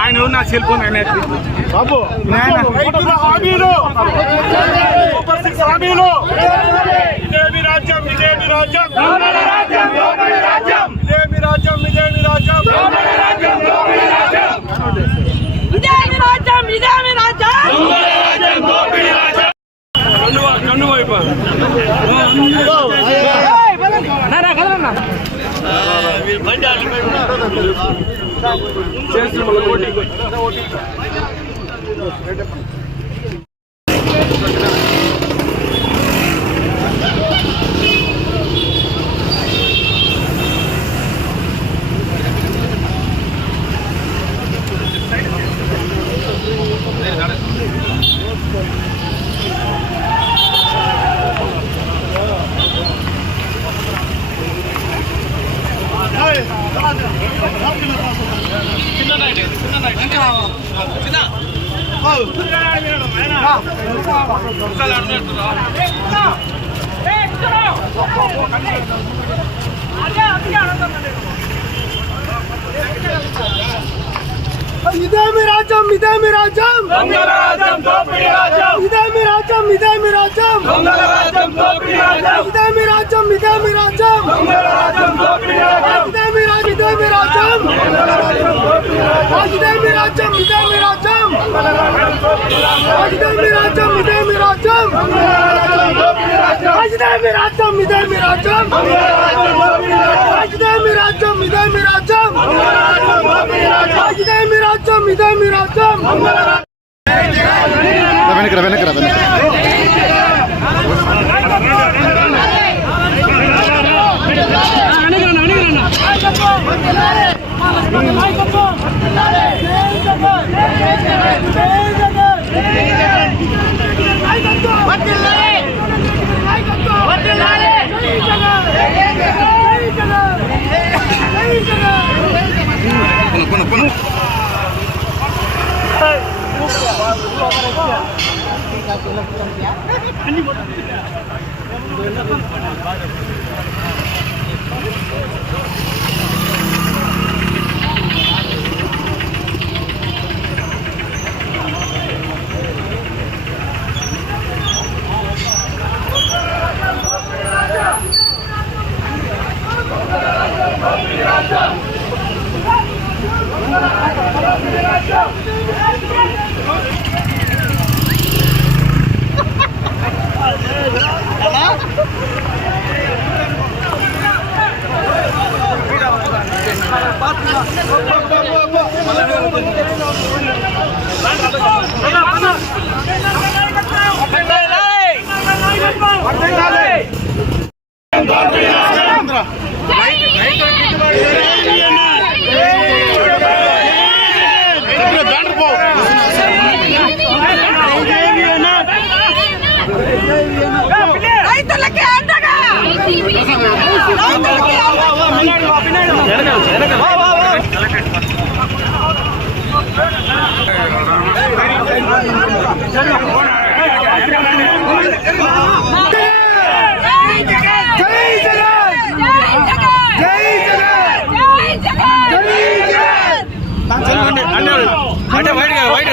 ఆయన నా cell phone ఆయన బాబు ఇదేమి రాజ్యం ఇదేమి రాజ్యం ఇదేమి రాజ్యం ఇదేమి రాజ్యం ఇదేమి రాజ్యం ఇదేమి రాజ్యం కన్ను వైపు ఇదేమి రాజ్యం ఇదేమి రాజ్యం ఇదేమి రాజ్యం ఇదేమి రాజ్యం ఇదేమి రాజ్యం ఇదేమి రాజ్యం ఇదేమి రాజ్యం ఇదేమి రాజ్యం ఇదేమి రాజ్యం ఇదేమి రాజ్యం ఇదేమి రాజ్యం ఇదేమి రాజ్యం ఇదేమి రాజ్యం ఇదేమి రాజ్యం ఇదేమి రాజ్యం ఇదేమి రాజ్యం ఇదేమి రాజ్యం ఇదేమి రాజ్యం వెనకరా వెనకరా అంటే వైట్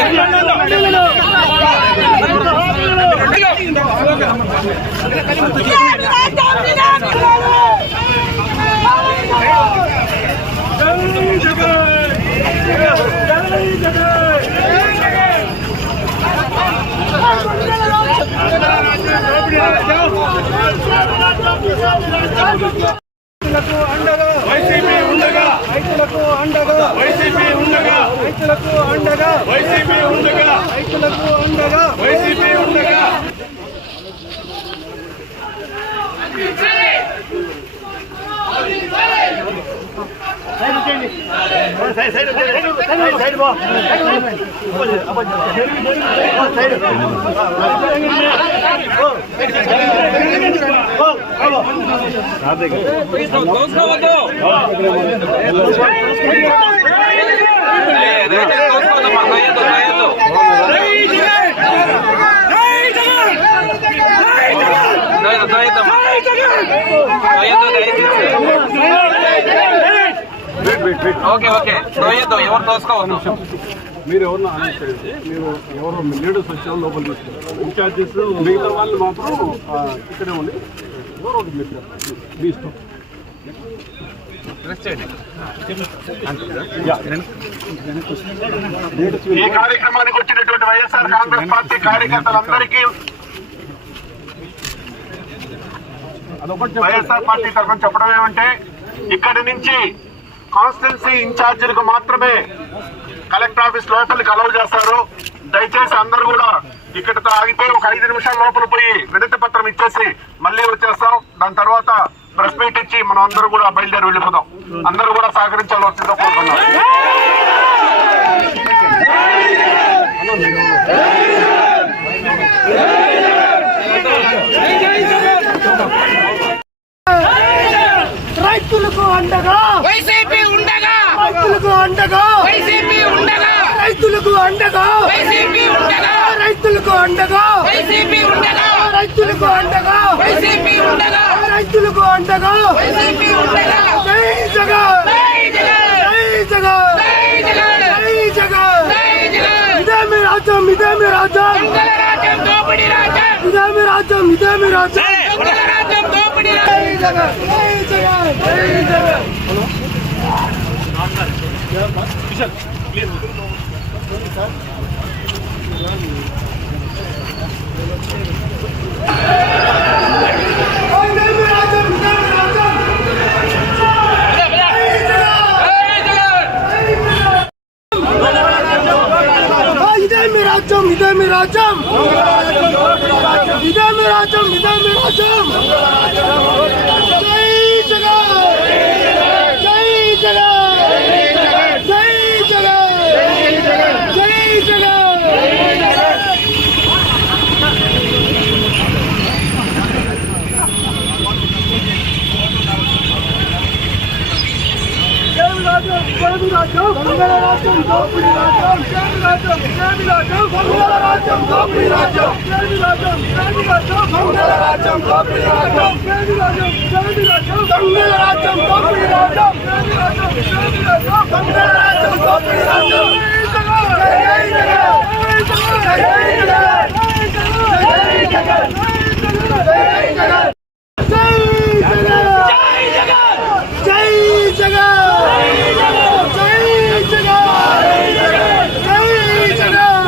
వైసీపీ ఉండగా రైతులకు అండగా వైసీపీ ఉండగా రైతులకు అండగా వైసీపీ ఉండగా రైతులకు అండగా వైసీపీ ఉండగా ఓకే ఓకే ఎవరు తోసుకోవద్దు. మీరు ఎవరన్నా ఆలోచించండి. మీరు ఎవరో లీడర్స్ వచ్చారో లోపల తీసుకుంటారు. ఇన్ఛార్జెస్ మిగతా వాళ్ళు మాత్రం ఇక్కడే ఉండి ఎవరో ఒకటి మీరు మీ ఇష్టం. ఈ కార్యక్రమానికి వచ్చినటువంటి వైఎస్ఆర్ కాంగ్రెస్ పార్టీ కార్యకర్తలందరికీ వైఎస్ఆర్ పార్టీ తరఫున చెప్పడం ఏమంటే, ఇక్కడి నుంచి కాన్స్టిట్యున్సీ ఇన్ఛార్జీలకు మాత్రమే కలెక్టర్ ఆఫీస్ లోపలికి అలౌ చేస్తారు. దయచేసి అందరూ కూడా ఇక్కడితో ఆగితే ఒక 5 నిమిషాల లోపల పోయి వినతి పత్రం ఇచ్చేసి మళ్ళీ వచ్చేస్తాం. దాని తర్వాత ప్రెస్ మీట్ ఇచ్చి మనం అందరూ కూడా బయలుదేరి వెళ్ళిపోతాం. అందరూ కూడా సహకరించాల్సిందిగా కోరుతున్నాం. రైతులకు అండగా వైసీపీ ఉండగా రైతులకు అండగా వైసీపీ ఉండగా రైతులకు అండగా వైసీపీ ఉండగా రైతులకు అండగా వైసీపీ ఉండగా రైతులకు అండగా వైసీపీ ఉండగా రైతులకు అండగా వైసీపీ ఉండగా జై జగన్ జై జగన్ జై జగన్ జై జగన్ జై జగన్ జై జగన్ ఇదే మీ రాజ్యం ఇదే మీ రాజ్యం దొంగల రాజ్యం దోపిడీ రాజ్యం ఇదే మీ రాజ్యం ఇదే మీ రాజ్యం దొంగల రాజ్యం దోపిడీ జై రాజ్యం జగన్ జై జగన్ జై జగన్ ఇదే మీ రాజ్యం ఇదే మీ రాజ్యం ఇదే మీ రాజ్యం ఇదే మీ రాజ్యం జై జగన్ జై జగన్ జై జగన్ జై జగన్ దొంగల రాజ్యం దోపిడీ రాజ్యం దొంగల రాజ్యం దోపిడీ రాజ్యం దొంగల రాజ్యం దోపిడీ రాజ్యం దొంగల రాజ్యం దోపిడీ రాజ్యం దొంగల రాజ్యం దోపిడీ రాజ్యం జై జగన్ జై జగన్ జై జగన్ జై జగన్ జై జగన్ జై జగన్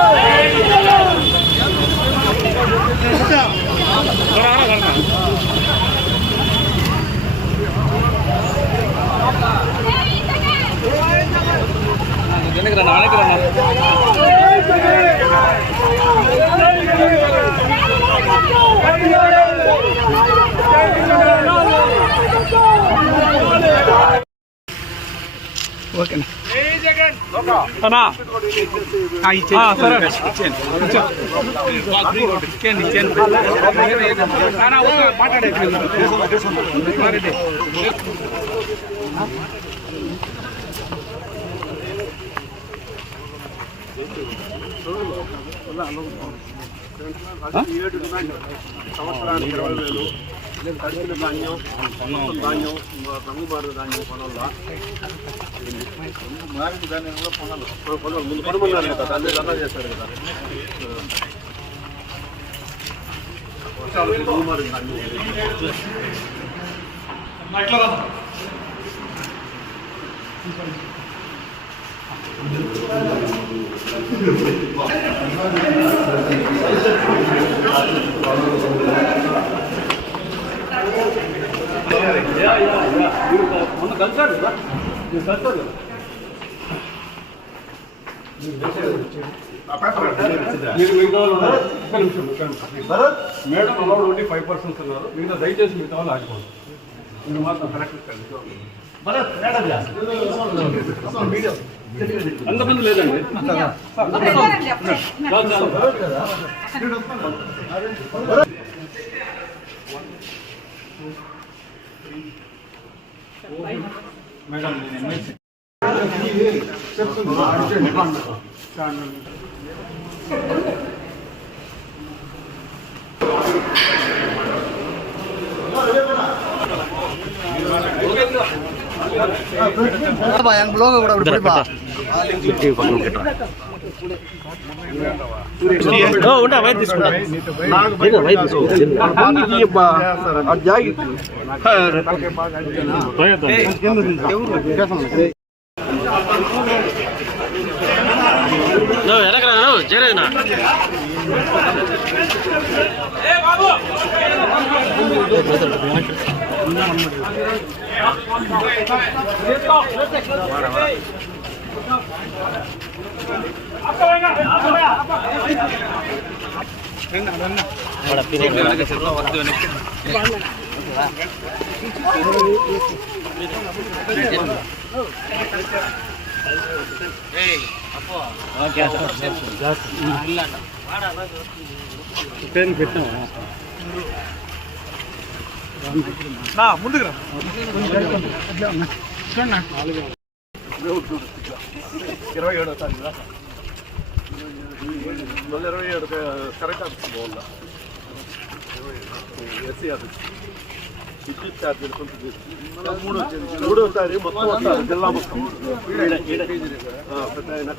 ఓకేనా అన్నా సరే ఇచ్చేయండి మాట్లాడే సంవత్సరానికి 20,000 తడిసిన ధాన్యం ధాన్యం రంగుమారు ధాన్యం కొనాలా మారిన ధాన్యం కూడా కొనాలి ముందు కొనమన్నారు కదా దాన్ని ధర్నా చేస్తారు కదా వర్షాలు రంగుమారు ధాన్యం మొన్న కలిసారు కదా మీరు మిగతా వాళ్ళు ఉన్నారు. ఒక్క నిమిషం. మేడం అలౌడ్ ఓన్లీ 5% ఉన్నారు. మిగతా దయచేసి మిగతా వాళ్ళు ఆగిపోండి. మీరు మాత్రం కరెక్ట్ అంతమంది లేదండి. మేడం ముందుకు రా. మూడోసారి మొత్తం వస్తారు. జిల్లా మొత్తం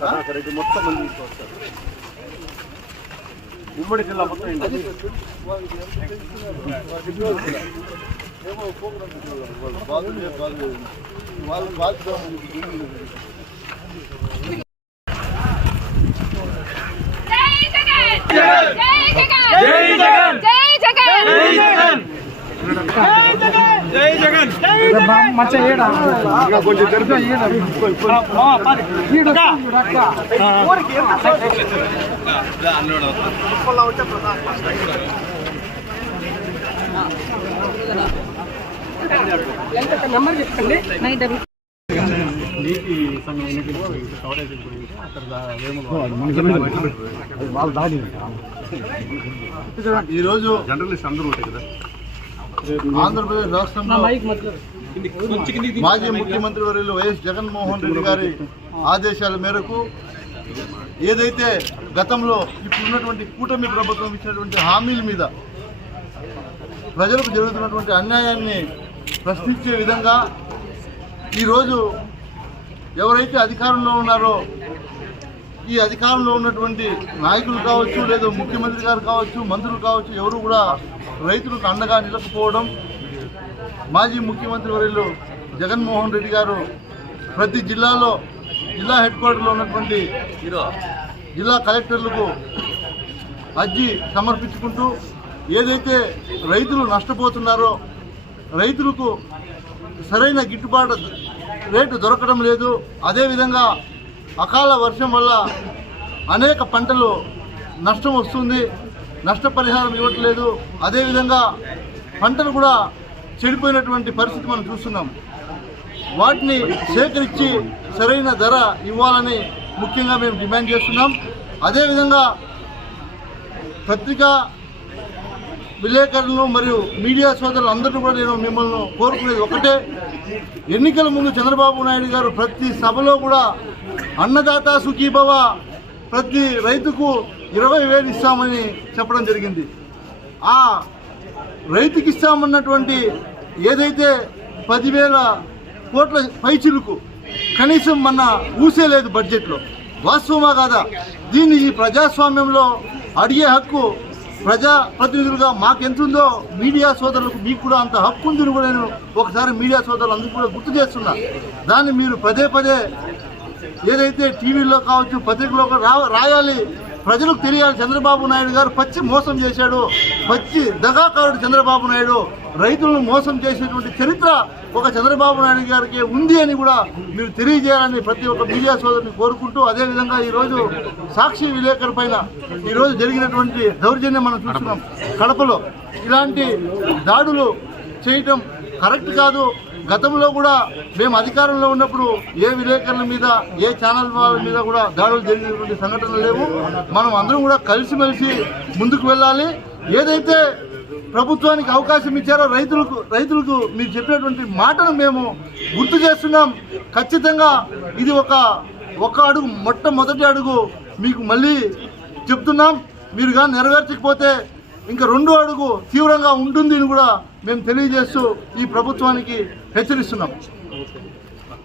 కర్ణాకరెడ్డి మొత్తం మంది వస్తారు. ఉమ్మడి జిల్లా మొత్తం నీటి సంఘం ఎన్నికలు కవరేజ్ గురించి అక్కడ ఈరోజు జర్నలిస్ట్ అందరూ ఉంటాయి కదా. ఆంధ్రప్రదేశ్ రాష్ట్రంలో మాజీ ముఖ్యమంత్రి వర్యులు వైఎస్ జగన్మోహన్ రెడ్డి గారి ఆదేశాల మేరకు ఏదైతే గతంలో ఇప్పుడున్నటువంటి కూటమి ప్రభుత్వం ఇచ్చినటువంటి హామీల మీద ప్రజలకు జరుగుతున్నటువంటి అన్యాయాన్ని ప్రశ్నించే విధంగా ఈరోజు ఎవరైతే అధికారంలో ఉన్నారో ఈ అధికారంలో ఉన్నటువంటి నాయకులు కావచ్చు, లేదా ముఖ్యమంత్రి గారు కావచ్చు, మంత్రులు కావచ్చు, ఎవరు కూడా రైతులకు అండగా నిలకపోవడం, మాజీ ముఖ్యమంత్రి వర్యులు జగన్మోహన్ రెడ్డి గారు ప్రతి జిల్లాలో జిల్లా హెడ్ క్వార్టర్లో ఉన్నటువంటి జిల్లా కలెక్టర్లకు అర్జీ సమర్పించుకుంటూ ఏదైతే రైతులు నష్టపోతున్నారో, రైతులకు సరైన గిట్టుబాటు రేటు దొరకడం లేదు, అదేవిధంగా అకాల వర్షం వల్ల అనేక పంటలు నష్టం వస్తుంది, నష్టపరిహారం ఇవ్వట్లేదు, అదేవిధంగా పంటలు కూడా చెడిపోయినటువంటి పరిస్థితి మనం చూస్తున్నాం. వాటిని సేకరించి సరైన ధర ఇవ్వాలని ముఖ్యంగా మేము డిమాండ్ చేస్తున్నాం. అదేవిధంగా పత్రికా విలేకరులను మరియు మీడియా సోదరులు అందరూ కూడా నేను మిమ్మల్ని కోరుకునేది ఒకటే, ఎన్నికల ముందు చంద్రబాబు నాయుడు గారు ప్రతి సభలో కూడా అన్నదాత సుఖీభవ, ప్రతి రైతుకు 20,000 ఇస్తామని చెప్పడం జరిగింది. ఆ రైతుకి ఇస్తామన్నటువంటి ఏదైతే 10,000 కోట్ల పైచిలుకు కనీసం మన ఊసేలేదు బడ్జెట్లో. వాస్తవమా కాదా? దీన్ని ఈ ప్రజాస్వామ్యంలో అడిగే హక్కు ప్రజాప్రతినిధులుగా మాకెంతుందో మీడియా సోదరులకు మీకు కూడా అంత హక్కు ఉందని కూడా నేను ఒకసారి మీడియా సోదరులు అందరూ కూడా గుర్తు చేస్తున్నా. దాన్ని మీరు పదే పదే ఏదైతే టీవీలో కావచ్చు, పత్రికలో రాయాలి, ప్రజలకు తెలియాలి. చంద్రబాబు నాయుడు గారు పచ్చి మోసం చేశాడు, పచ్చి దగాకారుడు చంద్రబాబు నాయుడు. రైతులను మోసం చేసేటువంటి చరిత్ర ఒక చంద్రబాబు నాయుడు గారికి ఉంది అని కూడా మీరు తెలియజేయాలని ప్రతి ఒక్క మీడియా సోదరుని కోరుకుంటూ, అదేవిధంగా ఈరోజు సాక్షి విలేకరు పైన ఈరోజు జరిగినటువంటి దౌర్జన్యం మనం చూస్తున్నాం. కడపలో ఇలాంటి దాడులు చేయటం కరెక్ట్ కాదు. గతంలో కూడా మేము అధికారంలో ఉన్నప్పుడు ఏ విలేకరుల మీద, ఏ ఛానల్ వాళ్ళ మీద కూడా దాడులు జరిగినటువంటి సంఘటనలు లేవు. మనం అందరం కూడా కలిసిమెలిసి ముందుకు వెళ్ళాలి. ఏదైతే ప్రభుత్వానికి అవకాశం ఇచ్చారో రైతులకు మీరు చెప్పినటువంటి మాటను మేము గుర్తు చేస్తున్నాం. ఖచ్చితంగా ఇది ఒక అడుగు, మొట్టమొదటి అడుగు మీకు మళ్ళీ చెప్తున్నాం. మీరు కానీ నెరవేర్చకపోతే ఇంకా రెండో అడుగు తీవ్రంగా ఉంటుంది అని కూడా మేము తెలియజేస్తూ ఈ ప్రభుత్వానికి హెచ్చరిస్తున్నాం.